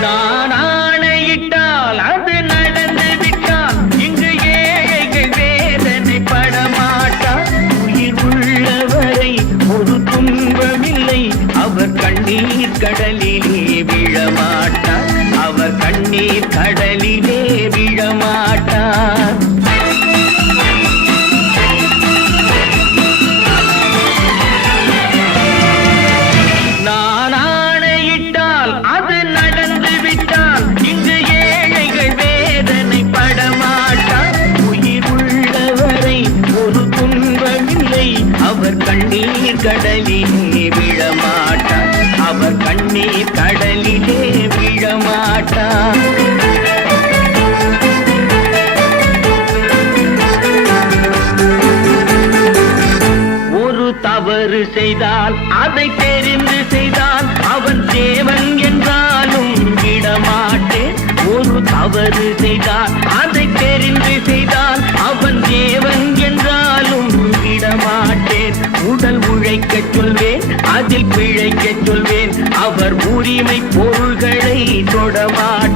நான் ஆணையிட்டால் அது நடந்து விட்டால் இங்கு ஏழைகள் வேதனை படமாட்டார். உயிர் உள்ளவரை ஒரு துன்பமில்லை, அவர் கண்ணீர் கடலிலே விழமாட்டார். அவர் கண்ணீர் கடலிலே விழமாட்டார். நான் ஆணையிட்டால் அது நடந்து விட்டால் இங்கு ஏழைகள் வேதனை படமாட்டார். உயிர் உள்ளவரை ஒரு துன்பமில்லை, அவர் கண்ணீர் கடலிலே விழமாட்டார். அவர் கண்ணீர் கடலிலே விழமாட்டார். ஒரு தவறு செய்தால் அதை தெரிந்து செய்தால் அவன் தேவன் என்றாலும் விடமாட்டேன். ஒரு தவறு செய்தால் அதை தெரிந்து செய்தால் அவன் தேவன் என்றாலும் விடமாட்டேன். உடல் உழைக்கச் சொல்வேன், அதில் பிழைக்கச் சொல்வேன். அவர் உரிமை பொருள்களை தொடமா